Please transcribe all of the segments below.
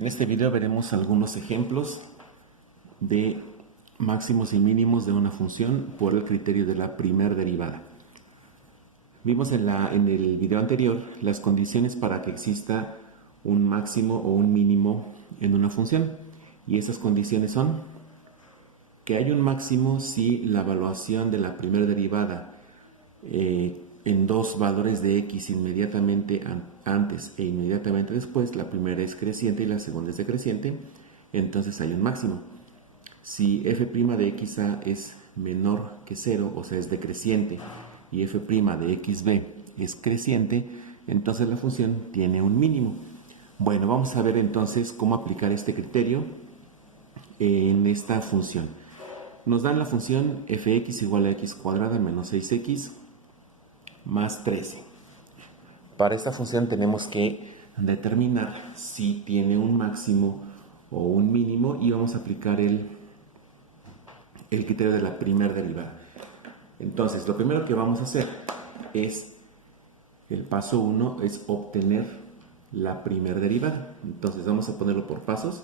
En este video veremos algunos ejemplos de máximos y mínimos de una función por el criterio de la primer derivada. Vimos en el video anterior las condiciones para que exista un máximo o un mínimo en una función, y esas condiciones son que hay un máximo si la evaluación de la primera derivada en dos valores de x inmediatamente antes e inmediatamente después, la primera es creciente y la segunda es decreciente, entonces hay un máximo. Si f' de xa es menor que 0, o sea es decreciente, y f' de xb es creciente, entonces la función tiene un mínimo. Bueno, vamos a ver entonces cómo aplicar este criterio en esta función. Nos dan la función fx igual a x cuadrada menos 6x más 13. Para esta función tenemos que determinar si tiene un máximo o un mínimo, y vamos a aplicar el criterio de la primera derivada. Entonces, lo primero que vamos a hacer es, el paso 1 es obtener la primera derivada. Entonces vamos a ponerlo por pasos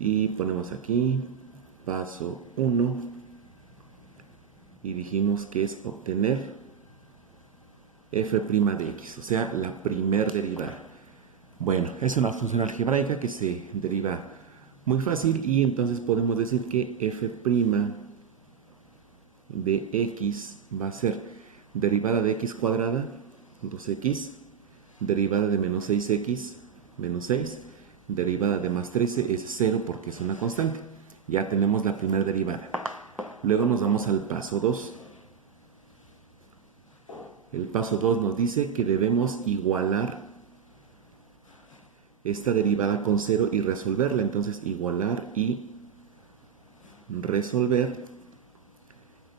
y ponemos aquí paso 1 y dijimos que es obtener f' de x, o sea, la primera derivada. Bueno, es una función algebraica que se deriva muy fácil, y entonces podemos decir que f' de x va a ser derivada de x cuadrada, 2x, derivada de menos 6x, menos 6, derivada de más 13 es 0 porque es una constante. Ya tenemos la primera derivada. Luego nos vamos al paso 2. El paso 2 nos dice que debemos igualar esta derivada con 0 y resolverla. Entonces, igualar y resolver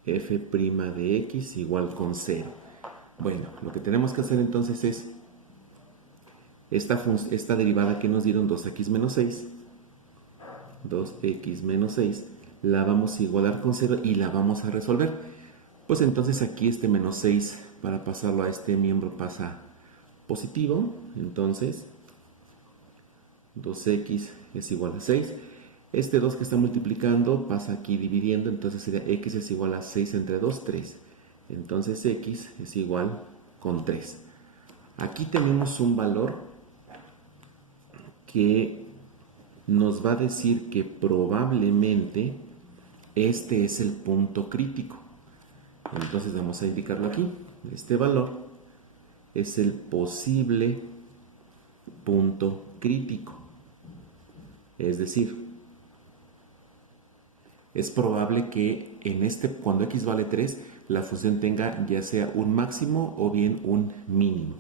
f' de x igual con 0. Bueno, lo que tenemos que hacer entonces es esta derivada que nos dieron 2x menos 6, 2x menos 6, la vamos a igualar con 0 y la vamos a resolver. Pues entonces aquí este menos 6, para pasarlo a este miembro, pasa positivo. Entonces 2x es igual a 6. Este 2 que está multiplicando pasa aquí dividiendo, entonces sería x es igual a 6 entre 2, 3. Entonces x es igual con 3. Aquí tenemos un valor que nos va a decir que probablemente este es el punto crítico. Entonces vamos a indicarlo aquí. Este valor es el posible punto crítico. Es decir, es probable que cuando x vale 3, la función tenga ya sea un máximo o bien un mínimo.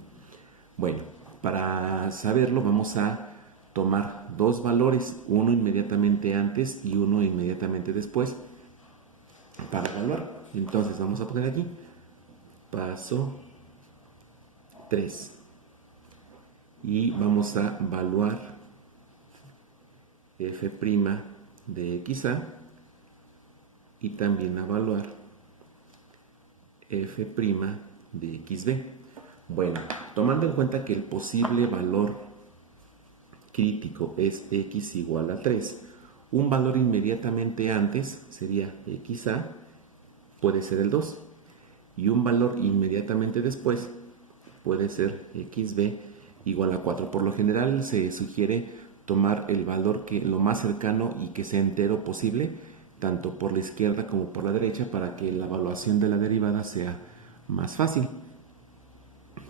Bueno, para saberlo vamos a tomar dos valores, uno inmediatamente antes y uno inmediatamente después, para evaluar. Entonces vamos a poner aquí paso 3 y vamos a evaluar f' de xa y también a evaluar f' de xb. Bueno, tomando en cuenta que el posible valor crítico es x igual a 3, un valor inmediatamente antes sería xa, puede ser el 2, y un valor inmediatamente después puede ser xb igual a 4. Por lo general se sugiere tomar el valor lo más cercano y que sea entero posible, tanto por la izquierda como por la derecha, para que la evaluación de la derivada sea más fácil.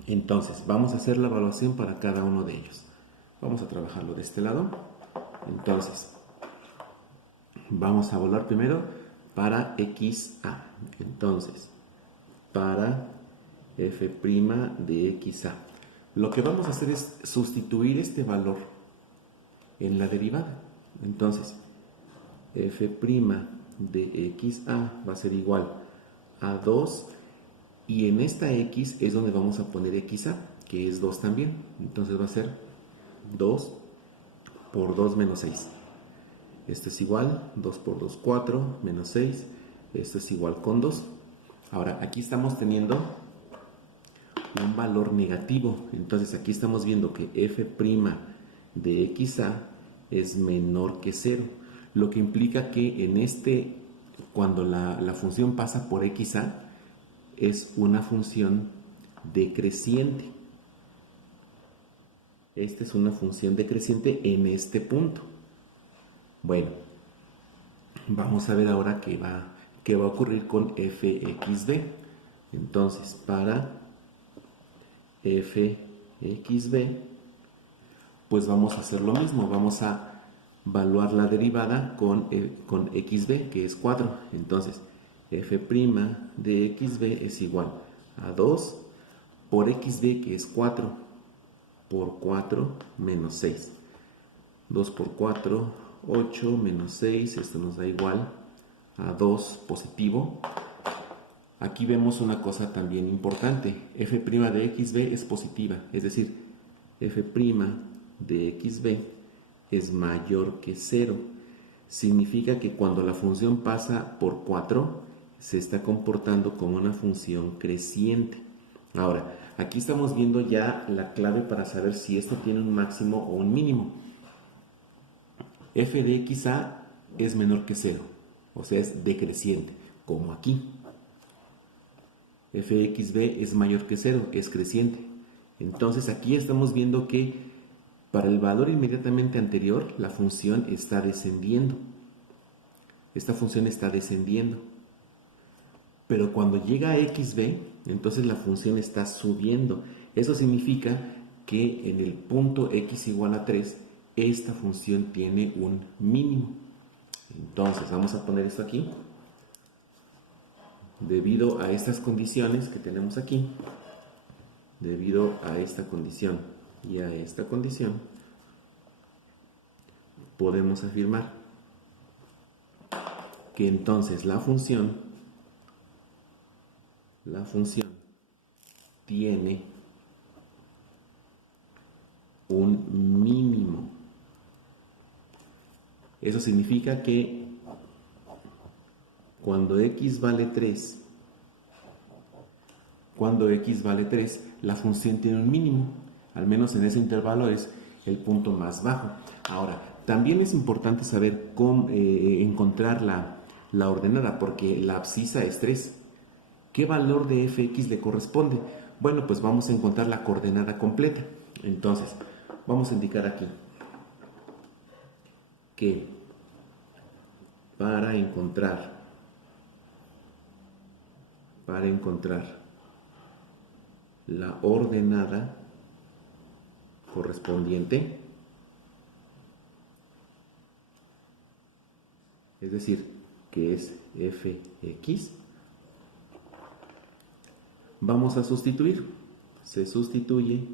Entonces, vamos a hacer la evaluación para cada uno de ellos. Vamos a trabajarlo de este lado. Entonces, vamos a evaluar primero para xa. Entonces, para f' de xa. Lo que vamos a hacer es sustituir este valor en la derivada. Entonces, f' de xa va a ser igual a 2, y en esta x es donde vamos a poner xa, que es 2 también. Entonces va a ser 2 por 2 menos 6. Esto es igual, 2 por 2, 4, menos 6. Esto es igual con 2. Ahora, aquí estamos teniendo un valor negativo. Entonces aquí estamos viendo que f' de xa es menor que 0, lo que implica que cuando la función pasa por xa, es una función decreciente. Esta es una función decreciente en este punto. Bueno, vamos a ver ahora qué va a ocurrir con fxb. Entonces, para fxb, pues vamos a hacer lo mismo. Vamos a evaluar la derivada con xb, que es 4. Entonces, f' de xb es igual a 2 por xb, que es 4, por 4 menos 6. 2 por 4, 8 menos 6, esto nos da igual a 2 positivo. Aquí vemos una cosa también importante. F' de xb es positiva, es decir, f' de xb es mayor que 0. Significa que cuando la función pasa por 4, se está comportando como una función creciente. Ahora, aquí estamos viendo ya la clave para saber si esto tiene un máximo o un mínimo. F de xa es menor que 0, o sea, es decreciente, como aquí. Fxb es mayor que 0, es creciente. Entonces aquí estamos viendo que para el valor inmediatamente anterior, la función está descendiendo. Esta función está descendiendo. Pero cuando llega a xb, entonces la función está subiendo. Eso significa que en el punto x igual a 3, esta función tiene un mínimo. Entonces vamos a poner esto aquí. Debido a estas condiciones que tenemos aquí, debido a esta condición y a esta condición, podemos afirmar que entonces la función tiene un mínimo. Eso significa que cuando x vale 3, la función tiene un mínimo. Al menos en ese intervalo es el punto más bajo. Ahora, también es importante saber cómo encontrar la ordenada, porque la abscisa es 3. ¿Qué valor de fx le corresponde? Bueno, pues vamos a encontrar la coordenada completa. Entonces, vamos a indicar aquí que para encontrar la ordenada correspondiente, es decir, que es fx, vamos a sustituir. Se sustituye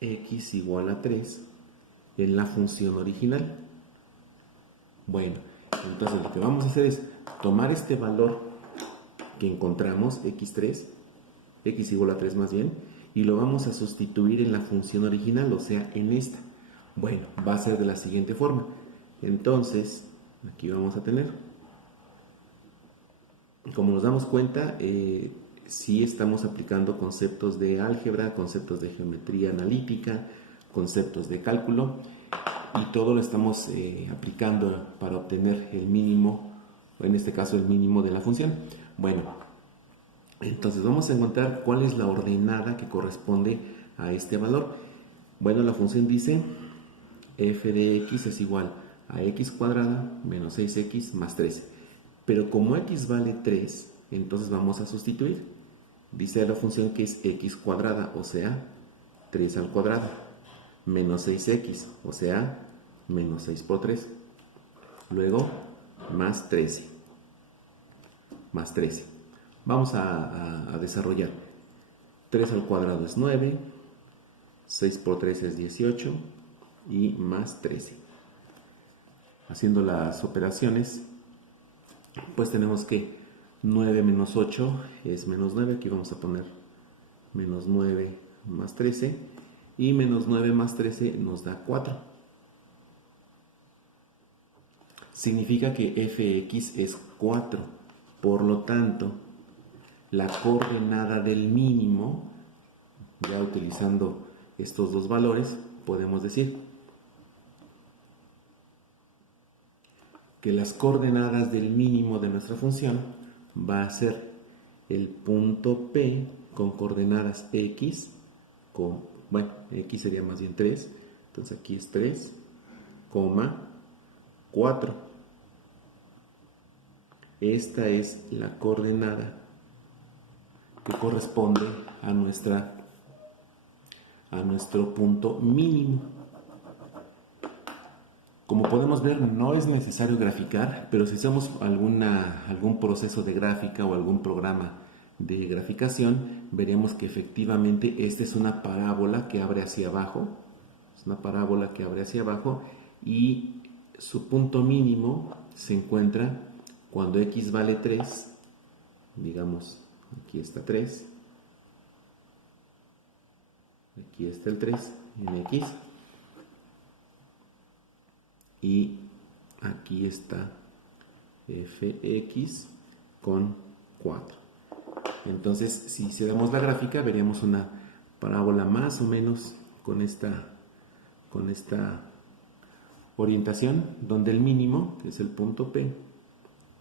x igual a 3 en la función original. Bueno, entonces lo que vamos a hacer es tomar este valor que encontramos, x igual a 3 más bien, y lo vamos a sustituir en la función original, o sea, en esta. Bueno, va a ser de la siguiente forma. Entonces, aquí vamos a tener, como nos damos cuenta, sí estamos aplicando conceptos de álgebra, conceptos de geometría analítica, conceptos de cálculo, y todo lo estamos aplicando para obtener el mínimo, o en este caso el mínimo de la función. Bueno, entonces vamos a encontrar cuál es la ordenada que corresponde a este valor. Bueno, la función dice f de x es igual a x cuadrada menos 6x más 13. Pero como x vale 3, entonces vamos a sustituir. Dice la función que es x cuadrada, o sea, 3 al cuadrado, menos 6x, o sea, menos 6 por 3. Luego, más 13. Más 13. Vamos a desarrollar. 3 al cuadrado es 9, 6 por 3 es 18 y más 13. Haciendo las operaciones, pues tenemos que 9 menos 8 es menos 9. Aquí vamos a poner menos 9 más 13. Y menos 9 más 13 nos da 4. Significa que fx es 4. Por lo tanto, la coordenada del mínimo, ya utilizando estos dos valores, podemos decir que las coordenadas del mínimo de nuestra función va a ser el punto P con coordenadas X, X sería más bien 3, entonces aquí es 3, 4. Esta es la coordenada que corresponde a nuestro punto mínimo. Como podemos ver, no es necesario graficar, pero si hacemos algún proceso de gráfica o algún programa de graficación, veremos que efectivamente esta es una parábola que abre hacia abajo. Es una parábola que abre hacia abajo y su punto mínimo se encuentra cuando x vale 3, digamos, aquí está 3, aquí está el 3 en x, y aquí está fx con 4. Entonces, si hiciéramos la gráfica, veríamos una parábola más o menos con esta orientación, donde el mínimo, que es el punto P,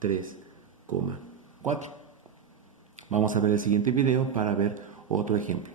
3,4. Vamos a ver el siguiente video para ver otro ejemplo.